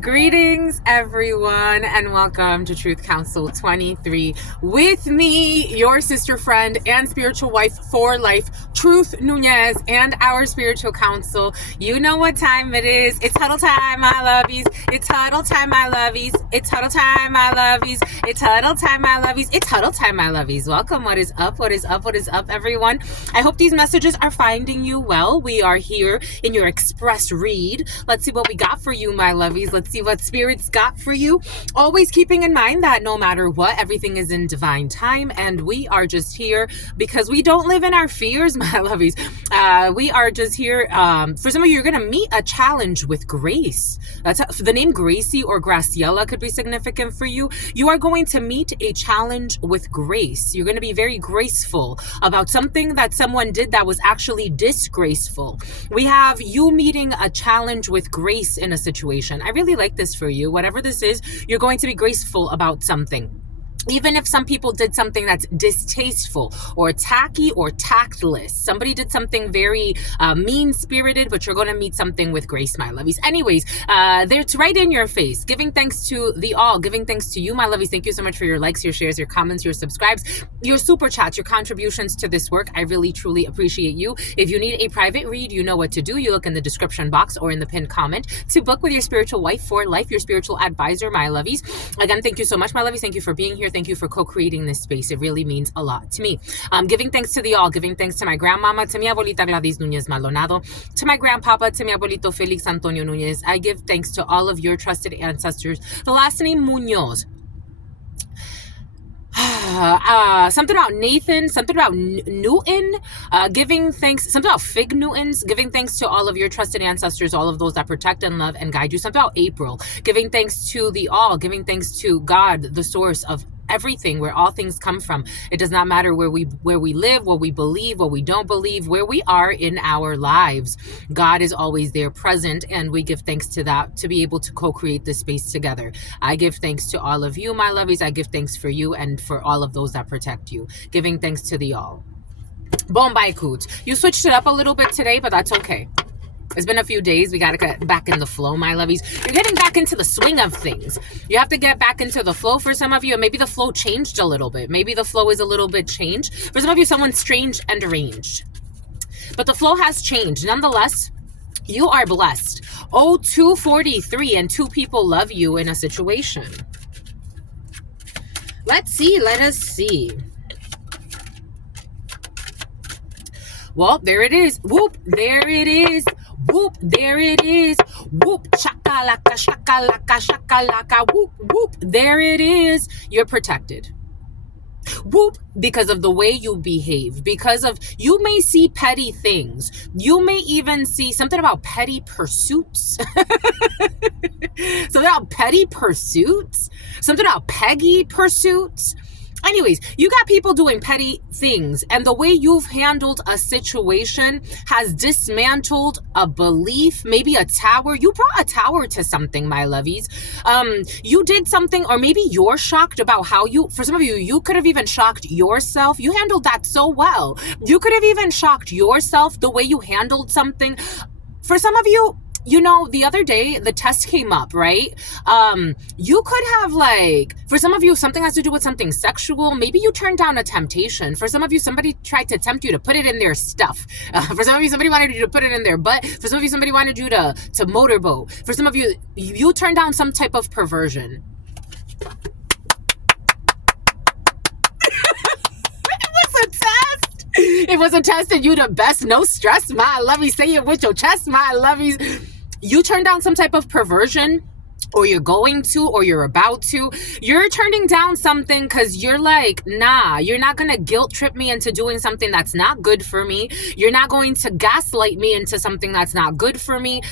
Greetings, everyone, and welcome to Truth Council 23 with me, your sister friend and spiritual wife for life, Truth Nunez, and our spiritual counsel. You know what time it is. It's huddle time, my lovies. It's huddle time, my lovies. It's huddle time, my lovies. It's huddle time, my lovies. It's huddle time, my lovies. Welcome. What is up? What is up? What is up, everyone? I hope these messages are finding you well. We are here in your express read. Let's see what we got for you, my lovies. Let's see what spirits got for you. Always keeping in mind that no matter what, everything is in divine time, and we are just here because we don't live in our fears, my lovies. We are just here. For some of you, you're going to meet a challenge with grace. The name Gracie or Graciela could be significant for you. You are going to meet a challenge with grace. You're going to be very graceful about something that someone did that was actually disgraceful. We have you meeting a challenge with grace in a situation. I really like this for you. Whatever this is, you're going to be graceful about something. Even if some people did something that's distasteful or tacky or tactless, somebody did something very mean-spirited, but you're going to meet something with grace, my lovies. Anyways, it's right in your face. Giving thanks to the all, giving thanks to you, my lovies. Thank you so much for your likes, your shares, your comments, your subscribes, your super chats, your contributions to this work. I really, truly appreciate you. If you need a private read, you know what to do. You look in the description box or in the pinned comment to book with your spiritual wife for life, your spiritual advisor, my lovies. Again, thank you so much, my lovies. Thank you for being here. Thank you for co-creating this space. It really means a lot to me. Giving thanks to the all, giving thanks to my grandmama, to mi abuelita Gladys Nunez Maldonado, to my grandpapa, to mi abuelito Felix Antonio Nunez. I give thanks to all of your trusted ancestors. The last name Munoz. Something about Nathan, something about Newton, giving thanks, something about Fig Newtons, giving thanks to all of your trusted ancestors, all of those that protect and love and guide you. Something about April, giving thanks to the all, giving thanks to God, the source of everything, where all things come from. It does not matter where we live, what we believe, what we don't believe, where we are in our lives. God is always there present, and we give thanks to that, to be able to co-create this space together. I give thanks to all of you, my lovies. I give thanks for you and for all of those that protect you. Giving thanks to the all. Bombay Coots. You switched it up a little bit today, but that's okay. It's been a few days. We got to get back in the flow, my lovies. You're getting back into the swing of things. You have to get back into the flow for some of you. And maybe the flow changed a little bit. Maybe the flow is a little bit changed. For some of you, someone's strange and deranged. But the flow has changed. Nonetheless, you are blessed. 243 and 2 people love you in a situation. Let's see. Let us see. Well, there it is. Whoop, there it is. Whoop, there it is. Whoop, shakalaka, shakalaka, shakalaka. Whoop, whoop, there it is. You're protected. Whoop, because of the way you behave, because of, you may see petty things. You may even see something about petty pursuits. Something about petty pursuits. Something about peggy pursuits. Anyways, you got people doing petty things, and the way you've handled a situation has dismantled a belief, maybe a tower. You brought a tower to something, my lovies. You did something, or maybe you're shocked about how for some of you, you could have even shocked yourself. You handled that so well. You could have even shocked yourself the way you handled something. For some of you, you know, the other day, the test came up, right? You could have, for some of you, something has to do with something sexual. Maybe you turned down a temptation. For some of you, somebody tried to tempt you to put it in their stuff. For some of you, somebody wanted you to put it in their butt. For some of you, somebody wanted you to motorboat. For some of you, you turned down some type of perversion. It was a test, and you the best. No stress, my lovies. Say it with your chest, my lovies. You turn down some type of perversion, or you're going to, or you're about to. You're turning down something because you're like, nah, you're not going to guilt trip me into doing something that's not good for me. You're not going to gaslight me into something that's not good for me.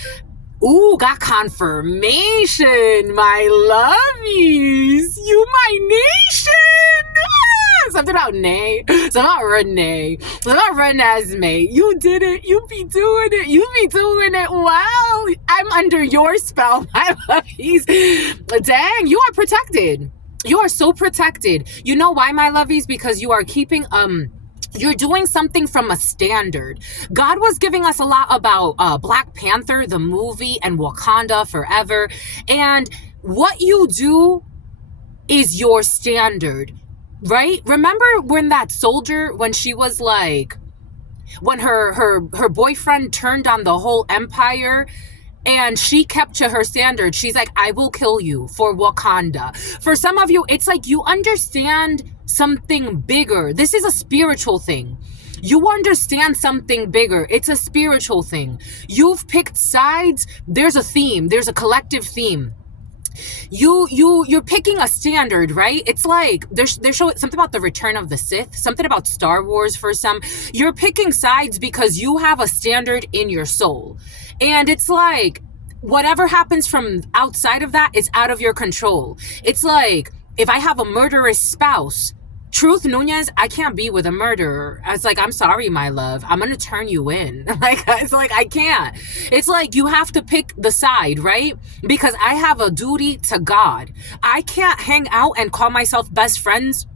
Ooh, got confirmation, my lovies. You my nation. Something about Nay. Something about Renee. Something about Renesmee. You did it. You be doing it. You be doing it. Wow. I'm under your spell, my lovies. Dang, you are protected. You are so protected. You know why, my lovies? Because you are keeping You're doing something from a standard. God was giving us a lot about Black Panther, the movie, and Wakanda forever. And what you do is your standard, right? Remember when that soldier, when she was like, when her boyfriend turned on the whole empire and she kept to her standard. She's like, I will kill you for Wakanda. For some of you, it's like you understand something bigger. This is a spiritual thing. You understand something bigger. It's a spiritual thing. You've picked sides. There's a theme. There's a collective theme. You're picking a standard, right? It's like they're showing something about the Return of the Sith, something about Star Wars for some. You're picking sides because you have a standard in your soul. And it's like whatever happens from outside of that is out of your control. It's like if I have a murderous spouse, Truth Nunez, I can't be with a murderer. I was like, I'm sorry, my love. I'm going to turn you in. Like, it's like, I can't. It's like you have to pick the side, right? Because I have a duty to God. I can't hang out and call myself best friends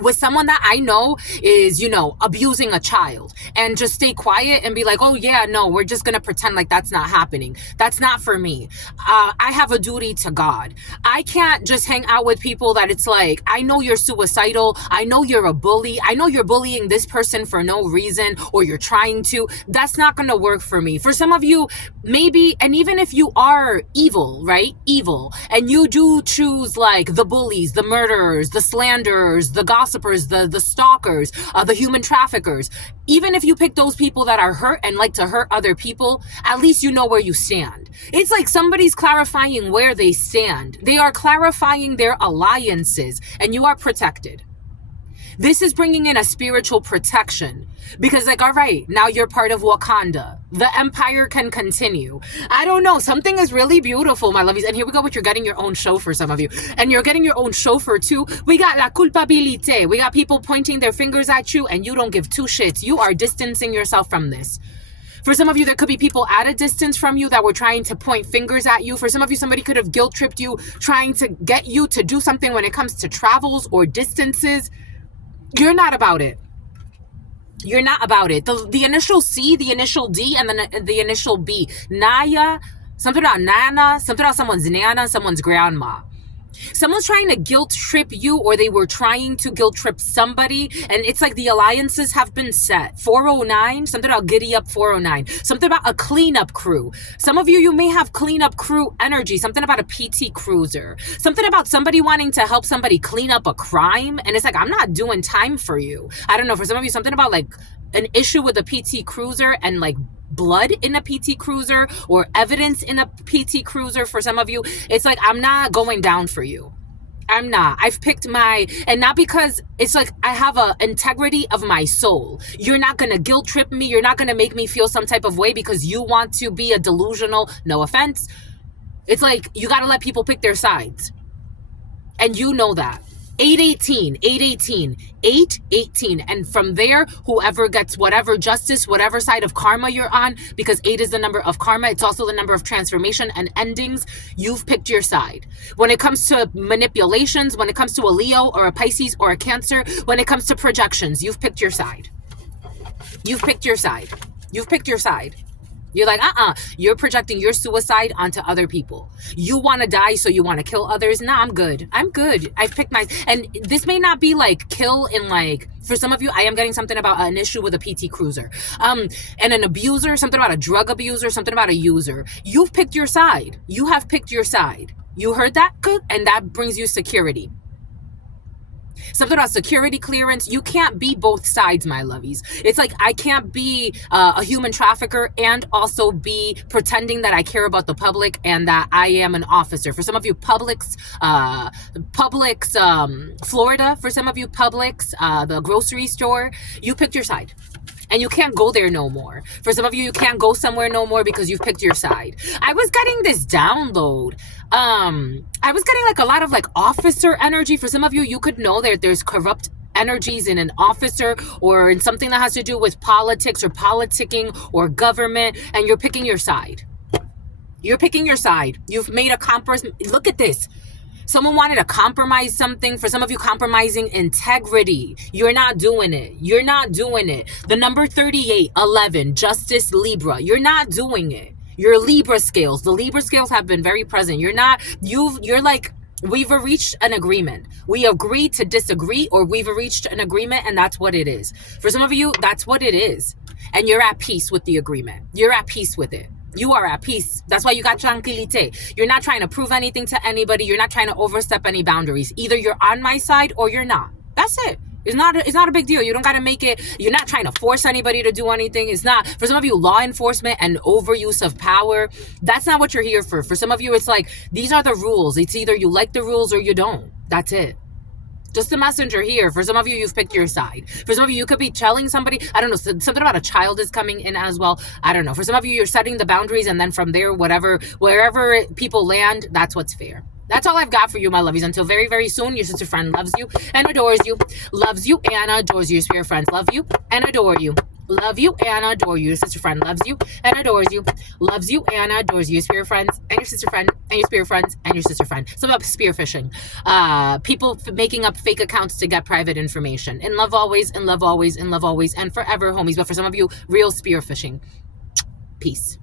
with someone that I know is, abusing a child and just stay quiet and be like, oh yeah, no, we're just going to pretend like that's not happening. That's not for me. I have a duty to God. I can't just hang out with people that it's like, I know you're suicidal. I know you're a bully. I know you're bullying this person for no reason, or you're trying to. That's not going to work for me. For some of you, maybe, and even if you are evil, right? Evil, and you do choose like the bullies, the murderers, the slanderers, the gossipers, the stalkers, the human traffickers. Even if you pick those people that are hurt and like to hurt other people, at least you know where you stand. It's like somebody's clarifying where they stand. They are clarifying their alliances, and you are protected. This is bringing in a spiritual protection because like, all right, now you're part of Wakanda. The empire can continue. I don't know. Something is really beautiful, my lovies. And here we go with you're getting your own chauffeur, some of you. And you're getting your own chauffeur too. We got la culpabilité. We got people pointing their fingers at you and you don't give two shits. You are distancing yourself from this. For some of you, there could be people at a distance from you that were trying to point fingers at you. For some of you, somebody could have guilt tripped you, trying to get you to do something when it comes to travels or distances. You're not about it. You're not about it. The initial C, the initial D, and then the initial B. Naya, something about Nana, something about someone's Nana, someone's grandma. Someone's trying to guilt trip you, or they were trying to guilt trip somebody, and it's like the alliances have been set. 409, something about giddy up 409, something about a cleanup crew. Some of you, you may have cleanup crew energy, something about a PT cruiser, something about somebody wanting to help somebody clean up a crime, and it's like, I'm not doing time for you. I don't know, for some of you, something about like an issue with a PT cruiser and like blood in a PT cruiser or evidence in a PT cruiser. For some of you, it's like, I'm not going down for you. I'm not. I've picked and not because it's like I have a integrity of my soul. You're not going to guilt trip me. You're not going to make me feel some type of way because you want to be a delusional, no offense. It's like, you got to let people pick their sides. And you know that. 818, 818, 818. And from there, whoever gets whatever justice, whatever side of karma you're on, because 8 is the number of karma. It's also the number of transformation and endings. You've picked your side. When it comes to manipulations, when it comes to a Leo or a Pisces or a Cancer, when it comes to projections, you've picked your side. You've picked your side. You've picked your side. You're like, you're projecting your suicide onto other people. You want to die, so you want to kill others. Nah, I'm good. I'm good. I've picked and this may not be like kill in like, for some of you, I am getting something about an issue with a PT cruiser. And an abuser, something about a drug abuser, something about a user. You've picked your side. You have picked your side. You heard that? Good. And that brings you security. Something about security clearance. You can't be both sides, my lovies. It's like I can't be a human trafficker and also be pretending that I care about the public and that I am an officer. For some of you, Publix, Florida. For some of you, Publix, the grocery store. You picked your side. And you can't go there no more. For some of you, you can't go somewhere no more because you've picked your side. I was getting this download. I was getting like a lot of like officer energy. For some of you, you could know that there's corrupt energies in an officer or in something that has to do with politics or politicking or government, and you're picking your side. You're picking your side. You've made a compromise. Look at this. Someone wanted to compromise something. For some of you, compromising integrity. You're not doing it. You're not doing it. The number 38, 11, Justice Libra. You're not doing it. Your Libra scales. The Libra scales have been very present. You're like, we've reached an agreement. We agreed to disagree, or we've reached an agreement, and that's what it is. For some of you, that's what it is. And you're at peace with the agreement. You're at peace with it. You are at peace. That's why you got tranquilité. You're not trying to prove anything to anybody. You're not trying to overstep any boundaries. Either you're on my side or you're not. That's it. It's not a big deal. You don't got to make it. You're not trying to force anybody to do anything. It's not. For some of you, law enforcement and overuse of power, that's not what you're here for. For some of you, it's like, these are the rules. It's either you like the rules or you don't. That's it. Just a messenger here. For some of you, you've picked your side. For some of you, you could be telling somebody, I don't know, something about a child is coming in as well. I don't know. For some of you, you're setting the boundaries, and then from there, wherever people land, that's what's fair. That's all I've got for you, my lovies. Until very, very soon, your sister friend loves you and adores you. Loves you and adores you. Your spirit friends love you and adore you. Love you and adore you. Your sister friend loves you and adores you. Loves you and adores you. Your spirit friends and your sister friend and your spirit friends and your sister friend. Some about spear phishing. People making up fake accounts to get private information. In love always, in love always, in love always, and forever, homies. But for some of you, real spear phishing. Peace.